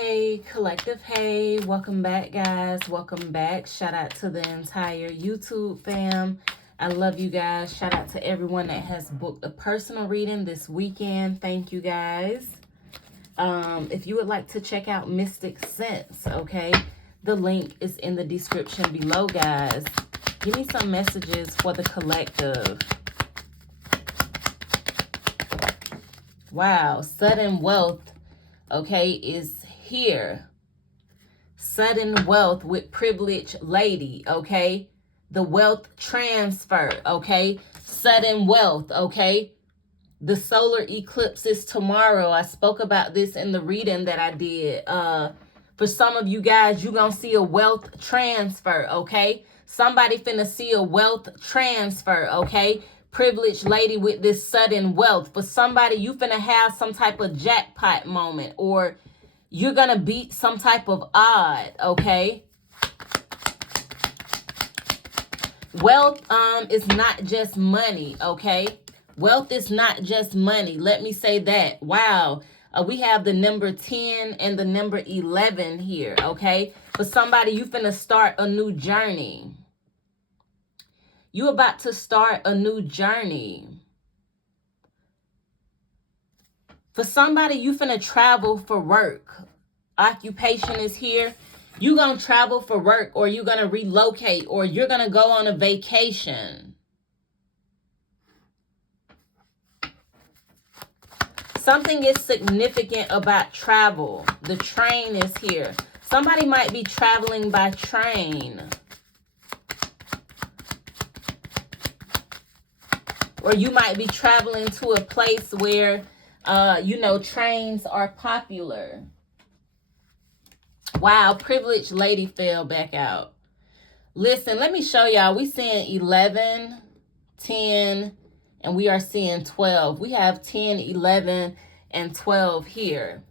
Hey, collective, hey, welcome back, guys. Welcome back. Shout out to the entire YouTube fam. I love you guys. Shout out to everyone that has booked a personal reading this weekend. Thank you, guys. If you would like to check out Mystic Sense, okay, the link is in the description below, guys. Give me some messages for the collective. Wow, sudden wealth, okay, is here. Sudden wealth with privileged lady, okay? The wealth transfer, okay? Sudden wealth, okay? The solar eclipse is tomorrow. I spoke about this in the reading that I did. For some of you guys, you're going to see a wealth transfer, okay? Somebody finna see a wealth transfer, okay? Privileged lady with this sudden wealth. For somebody, you finna have some type of jackpot moment, or you're going to beat some type of odd, okay? Wealth is not just money, okay? Wealth is not just money. Let me say that. Wow. We have the number 10 and the number 11 here, okay? For somebody, you finna start a new journey. You about to start a new journey. For somebody, you finna travel for work. Occupation is here. You're going to travel for work, or you're going to relocate, or you're going to go on a vacation. Something is significant about travel. The train is here. Somebody might be traveling by train. Or you might be traveling to a place where, trains are popular. Wow, privileged lady fell back out. Listen, let me show y'all. We seeing 11, 10, and we are seeing 12. We have 10, 11, and 12 here.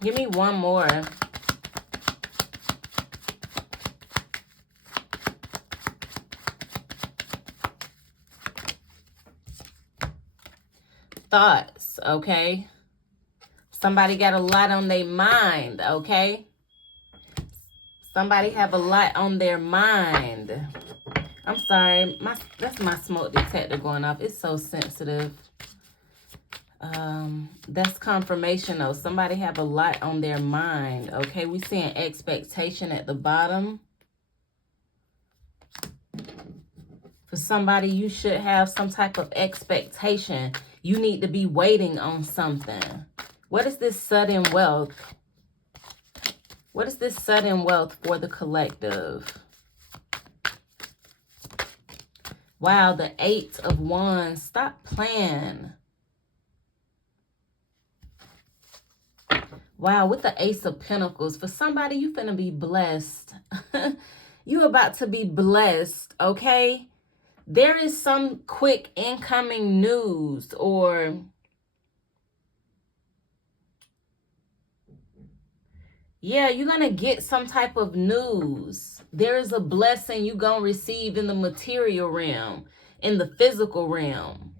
Give me one more. Thoughts, okay? Somebody got a lot on their mind, okay? Somebody have a lot on their mind. I'm sorry, that's my smoke detector going off. It's so sensitive. That's confirmation though. Somebody have a lot on their mind, okay? We seeing expectation at the bottom. For somebody, you should have some type of expectation. You need to be waiting on something. What is this sudden wealth? What is this sudden wealth for the collective? Wow, the 8 of Wands. Stop playing. Wow, with the Ace of Pentacles. For somebody, you finna be blessed. You about to be blessed, okay? There is some quick incoming news, or yeah, you're going to get some type of news. There is a blessing you're going to receive in the material realm, in the physical realm.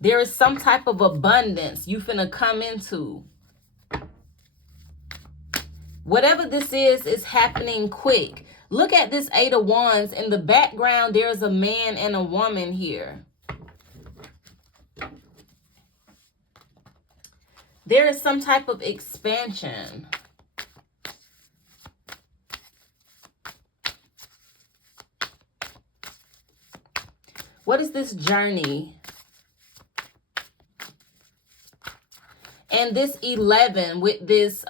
There is some type of abundance you finna come into. Whatever this is happening quick. Look at this 8 of Wands. In the background, there's a man and a woman here. There is some type of expansion. What is this journey? And this 11 with this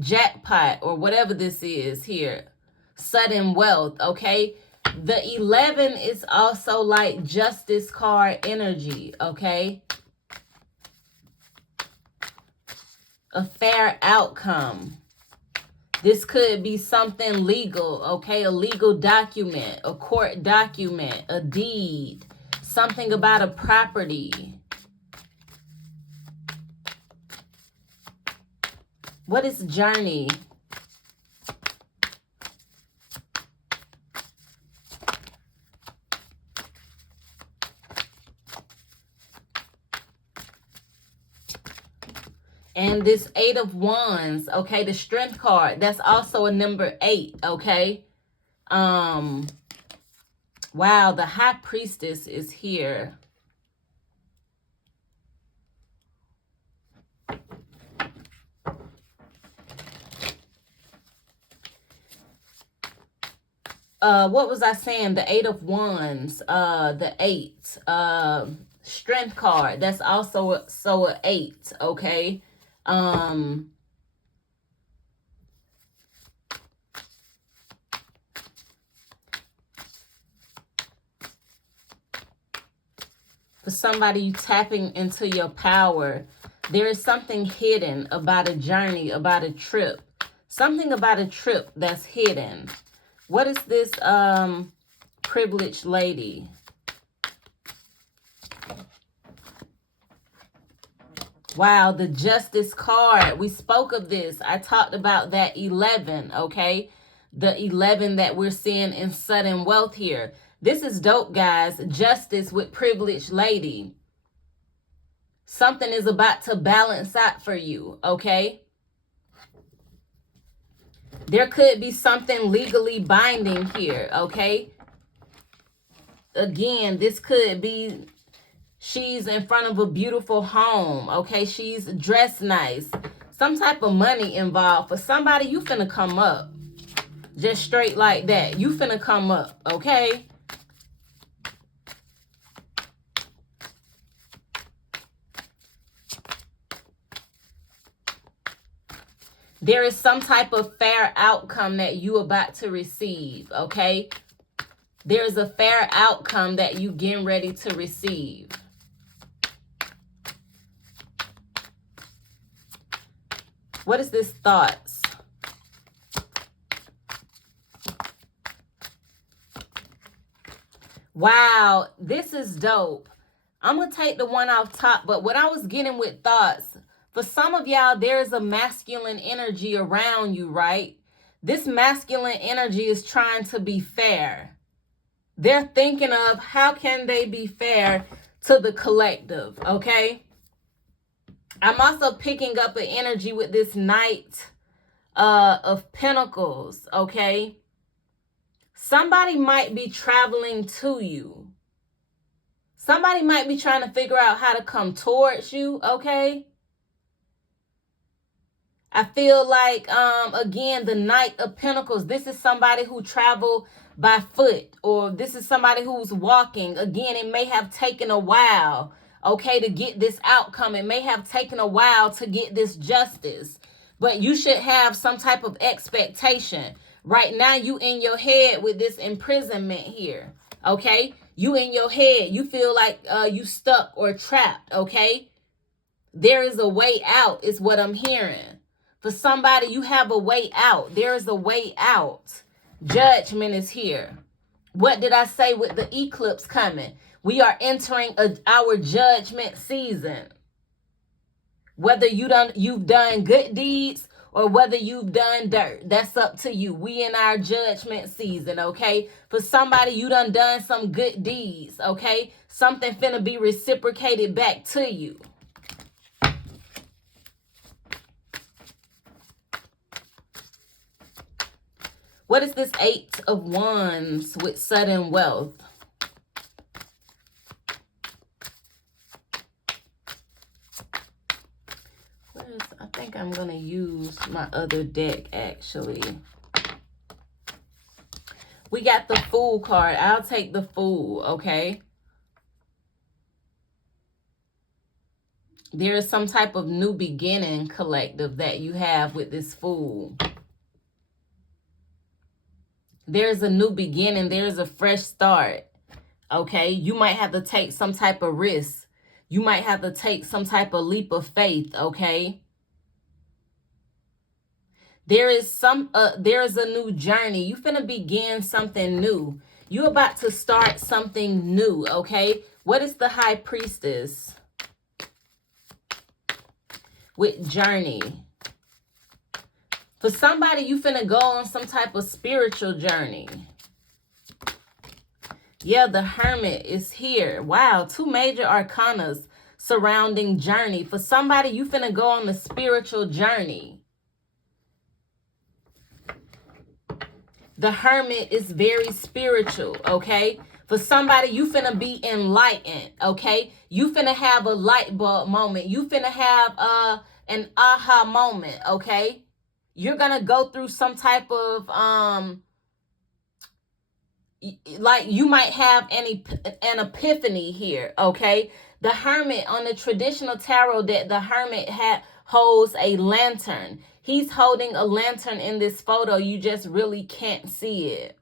jackpot, or whatever this is here, sudden wealth, okay? The 11 is also like justice card energy, okay? A fair outcome. This could be something legal, okay? A legal document, a court document, a deed, something about a property. What is journey? And this 8 of Wands, okay, the Strength card, that's also a number 8, okay? Wow, the High Priestess is here. What was I saying? The 8 of Wands, the 8, Strength card, that's also an 8, okay? For somebody, you tapping into your power. There is something hidden about a journey, about a trip. Something about a trip that's hidden. What is this privileged lady? Wow, the Justice card. We spoke of this. I talked about that 11, okay? The 11 that we're seeing in sudden wealth here. This is dope, guys. Justice with privileged lady. Something is about to balance out for you, okay? There could be something legally binding here, okay? Again, this could be she's in front of a beautiful home, okay? She's dressed nice. Some type of money involved. For somebody, you finna come up. Just straight like that. You finna come up, okay? There is some type of fair outcome that you about to receive, okay? There's a fair outcome that you getting ready to receive. What is this thoughts? Wow, this is dope. I'm going to take the one off top, but what I was getting with thoughts, for some of y'all, there's a masculine energy around you, right? This masculine energy is trying to be fair. They're thinking of how can they be fair to the collective, okay? I'm also picking up an energy with this Knight of Pentacles, okay? Somebody might be traveling to you. Somebody might be trying to figure out how to come towards you, okay? I feel like, again, the Knight of Pentacles, this is somebody who traveled by foot, or this is somebody who's walking. Again, it may have taken a while, okay, to get this outcome. It may have taken a while to get this justice, but you should have some type of expectation. Right now, you in your head with this imprisonment here, okay? You in your head, you feel like you stuck or trapped, okay? There is a way out, is what I'm hearing. For somebody, you have a way out. There is a way out. Judgment is here. What did I say with the eclipse coming? We are entering our judgment season. Whether you've done good deeds or whether you've done dirt, that's up to you. We in our judgment season, okay? For somebody, you done some good deeds, okay? Something finna be reciprocated back to you. What is this 8 of Wands with sudden wealth? I think I'm going to use my other deck, actually. We got the Fool card. I'll take the Fool, okay? There is some type of new beginning collective that you have with this Fool. There's a new beginning. There's a fresh start. Okay. You might have to take some type of risk. You might have to take some type of leap of faith. Okay. There's a new journey. You finna begin something new. You about to start something new. Okay. What is the High Priestess with journey? For somebody, you finna go on some type of spiritual journey. Yeah, the Hermit is here. Wow, 2 major arcanas. surrounding journey. For somebody, you finna go on a spiritual journey. The Hermit is very spiritual, okay? For somebody, you finna be enlightened, okay? You finna have a light bulb moment. You finna have an aha moment, okay? You're gonna go through some type of like you might have an epiphany here, okay? The Hermit on the traditional tarot deck, the Hermit holds a lantern. He's holding a lantern in this photo. You just really can't see it.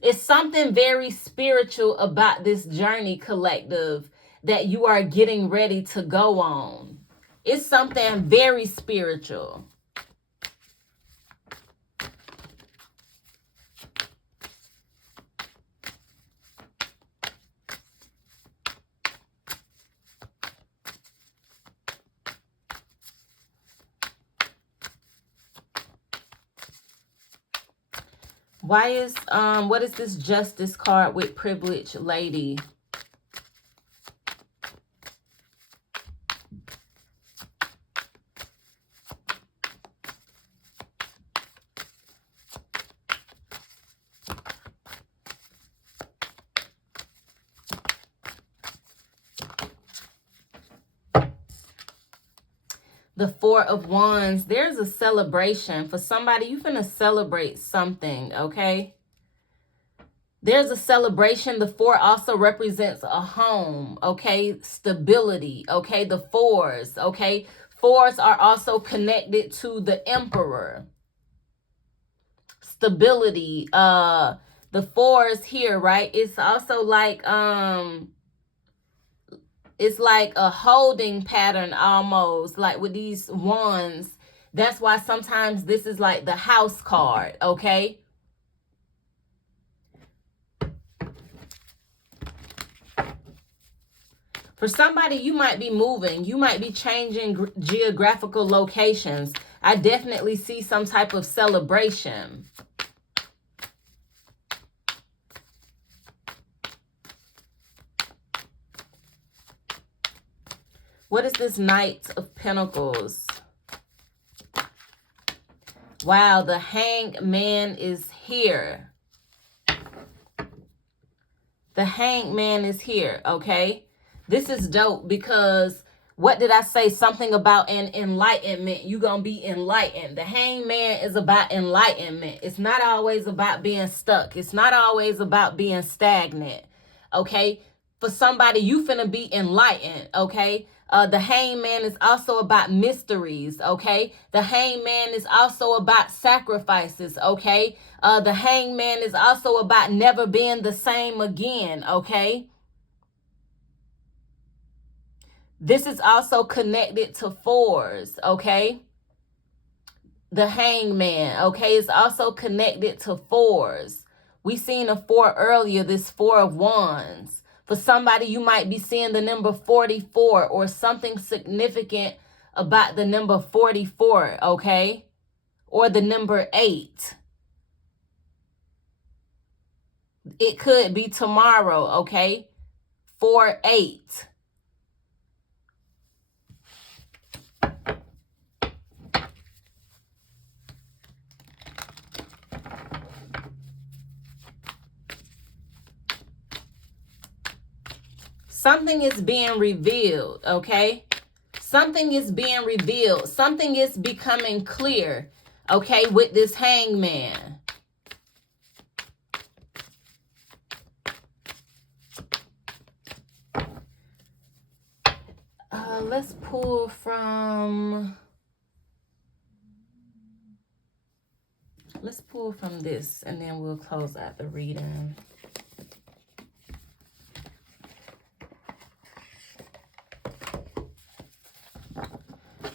It's something very spiritual about this journey, collective, that you are getting ready to go on. It's something very spiritual. Why is, what is this Justice card with privileged lady? The Four of Wands. There's a celebration. For somebody, you're going to celebrate something, okay? There's a celebration. The four also represents a home, okay? Stability, okay? The fours, okay? Fours are also connected to the Emperor. Stability. The fours here, right? It's also like, it's like a holding pattern almost, like with these wands. That's why sometimes this is like the house card, okay? For somebody, you might be moving. You might be changing geographical locations. I definitely see some type of celebration. What is this Knight of Pentacles? Wow, the Hanged Man is here. The Hanged Man is here, okay? This is dope because what did I say? Something about an enlightenment. You're going to be enlightened. The Hanged Man is about enlightenment. It's not always about being stuck. It's not always about being stagnant, okay? For somebody, you finna be enlightened, okay? The Hanged Man is also about mysteries, okay? The Hanged Man is also about sacrifices, okay? The Hanged Man is also about never being the same again, okay? This is also connected to fours, okay? The Hanged Man, okay, is also connected to fours. We seen a four earlier, this Four of Wands. For somebody, you might be seeing the number 44 or something significant about the number 44, okay? Or the number 8. It could be tomorrow, okay? 4-8. Something is being revealed, okay? Something is being revealed. Something is becoming clear, okay, with this Hanged Man. Let's pull from... Let's pull from this, and then we'll close out the reading.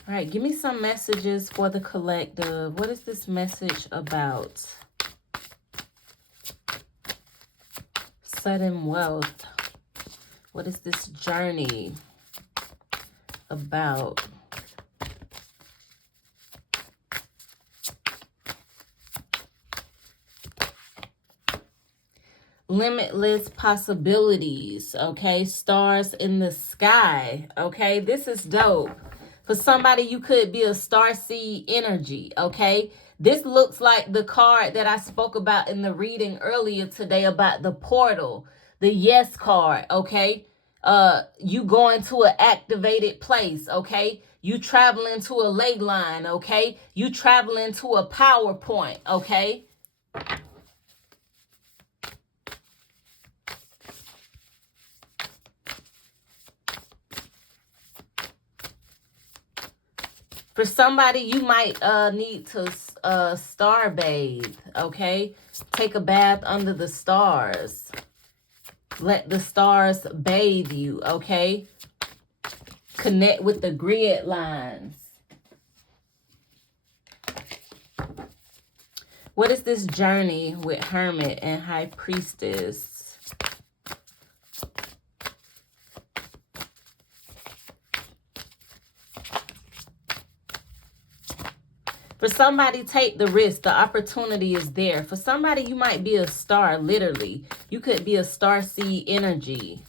All right, give me some messages for the collective. What is this message about? Sudden wealth. What is this journey about? Limitless possibilities, okay? Stars in the sky, okay? This is dope. For somebody, you could be a starseed energy, okay? This looks like the card that I spoke about in the reading earlier today about the portal, the yes card, okay? You going to an activated place, okay? You traveling to a ley line, okay? You traveling to a PowerPoint, okay? For somebody, you might need to star bathe, okay? Take a bath under the stars. Let the stars bathe you, okay? Connect with the grid lines. What is this journey with Hermit and High Priestess? For somebody, take the risk. The opportunity is there. For somebody, you might be a star, literally. You could be a starseed energy.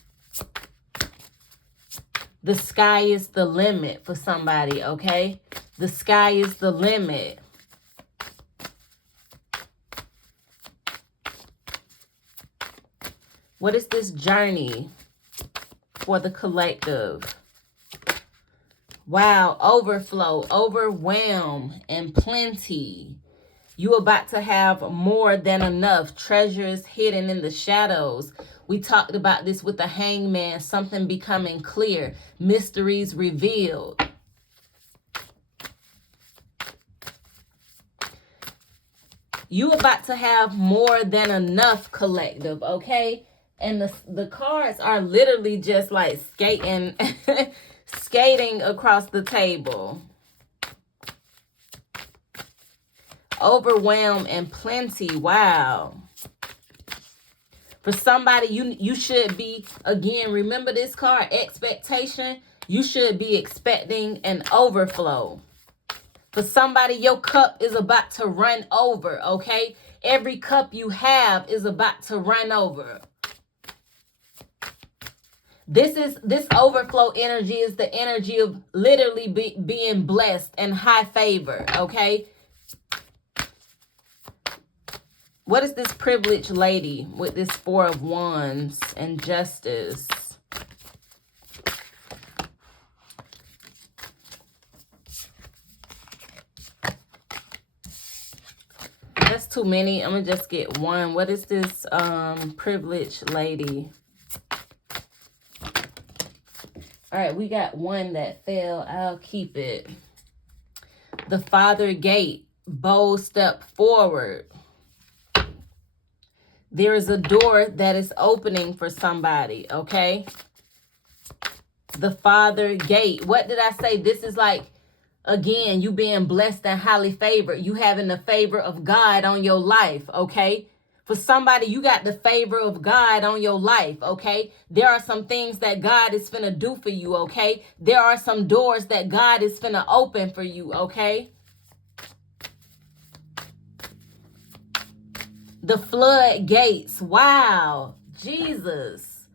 The sky is the limit for somebody, okay? The sky is the limit. What is this journey for the collective? Wow, overflow, overwhelm, and plenty. You about to have more than enough. Treasures hidden in the shadows. We talked about this with the hangman, something becoming clear. Mysteries revealed. You about to have more than enough, collective, okay? And the cards are literally just like skating, skating across the table. Overwhelm and plenty. Wow. For somebody, you should be, again, remember this card, expectation. You should be expecting an overflow. For somebody, your cup is about to run over, okay? Every cup you have is about to run over. This overflow energy is the energy of literally being blessed and high favor, okay? What is this privileged lady with this Four of Wands and Justice? That's too many. I'm going to just get one. What is this privileged lady? All right, we got one that fell. I'll keep it. The Father Gate. Bold step forward. There is a door that is opening for somebody, okay? The Father Gate. What did I say? This is like, again, you being blessed and highly favored. You having the favor of God on your life, okay? For somebody, you got the favor of God on your life, okay? There are some things that God is finna do for you, okay? There are some doors that God is finna open for you, okay? The floodgates. Wow. Jesus.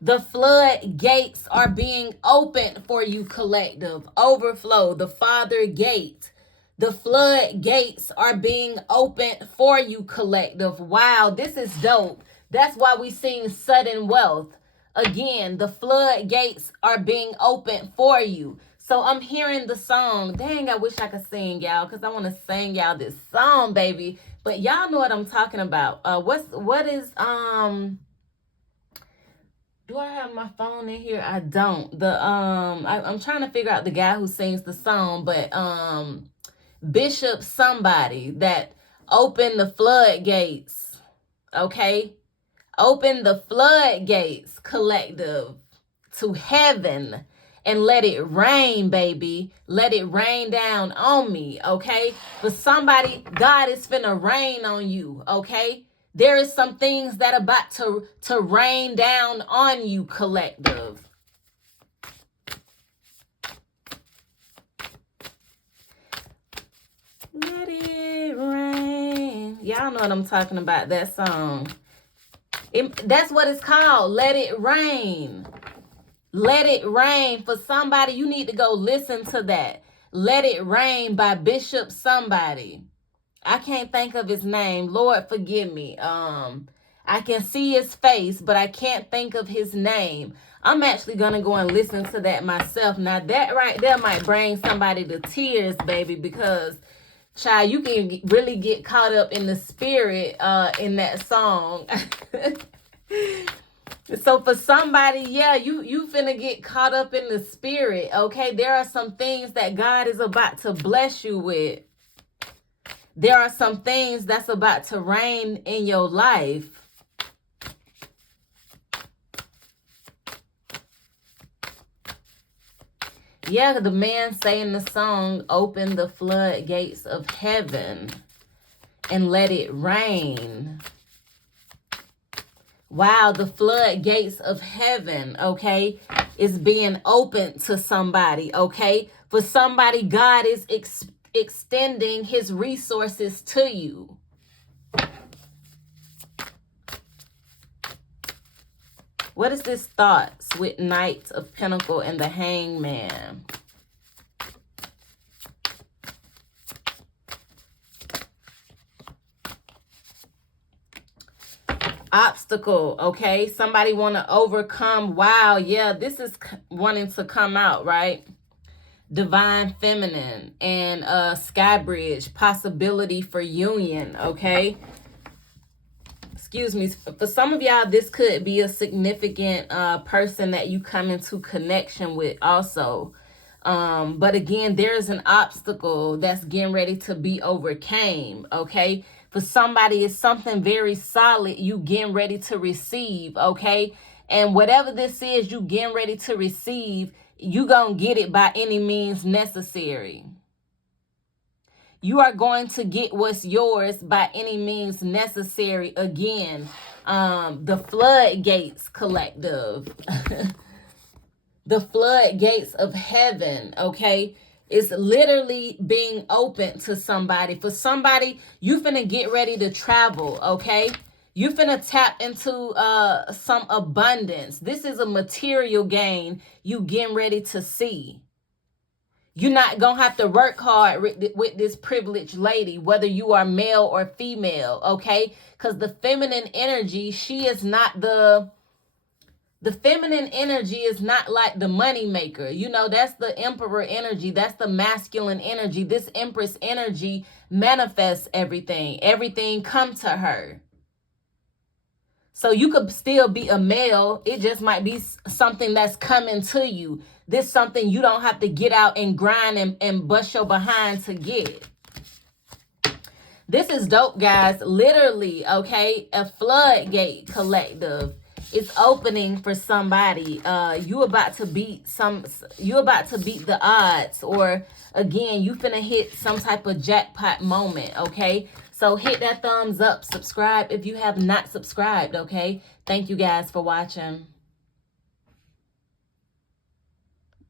The floodgates are being opened for you, collective. Overflow. The Father Gate. The floodgates are being opened for you, collective. Wow, this is dope. That's why we sing sudden wealth. Again, the floodgates are being opened for you. So I'm hearing the song. Dang, I wish I could sing, y'all, because I want to sing y'all this song, baby. But y'all know what I'm talking about. What is do I have my phone in here? I don't. I'm trying to figure out the guy who sings the song, but Bishop somebody that opened the floodgates. Okay? Open the floodgates, collective, to heaven. And let it rain, baby. Let it rain down on me, okay? For somebody, God is finna rain on you, okay? There is some things that are about to rain down on you, collective. Let it rain. Y'all know what I'm talking about, that song. That's what it's called. Let it rain. Let it rain. For somebody, you need to go listen to that. Let It Rain by Bishop somebody. I can't think of his name. Lord, forgive me. I can see his face, but I can't think of his name. I'm actually going to go and listen to that myself. Now, that right there might bring somebody to tears, baby, because, child, you can really get caught up in the spirit in that song. So for somebody, yeah, you finna get caught up in the spirit, okay? There are some things that God is about to bless you with. There are some things that's about to reign in your life. Yeah, the man saying the song, open the floodgates of heaven and let it rain. Wow, the floodgates of heaven, okay, is being opened to somebody, okay? For somebody, God is extending his resources to you. What is this thoughts with Knight of Pentacles and the Hangman? Obstacle, okay? Somebody want to overcome. Wow, yeah, this is wanting to come out, right? Divine Feminine and Sky Bridge, possibility for union, okay? Excuse me. For some of y'all, this could be a significant person that you come into connection with also. But again, there's an obstacle that's getting ready to be overcame, okay? For somebody, it's something very solid you getting ready to receive, okay? And whatever this is you getting ready to receive, you gonna get it by any means necessary. You are going to get what's yours by any means necessary. Again, the floodgates collective. The floodgates of heaven, okay? It's literally being open to somebody. For somebody, you finna get ready to travel, okay? You finna tap into some abundance. This is a material gain you getting ready to see. You're not going to have to work hard with this privileged lady, whether you are male or female, okay? Because the feminine energy, she is not the feminine energy is not like the money maker. You know, that's the emperor energy. That's the masculine energy. This empress energy manifests everything. Everything come to her. So you could still be a male. It just might be something that's coming to you. This something you don't have to get out and grind and bust your behind to get. This is dope, guys. Literally, okay? A floodgate collective is opening for somebody. You about to beat the odds, or again, you finna hit some type of jackpot moment, okay? So hit that thumbs up, subscribe if you have not subscribed, okay? Thank you guys for watching.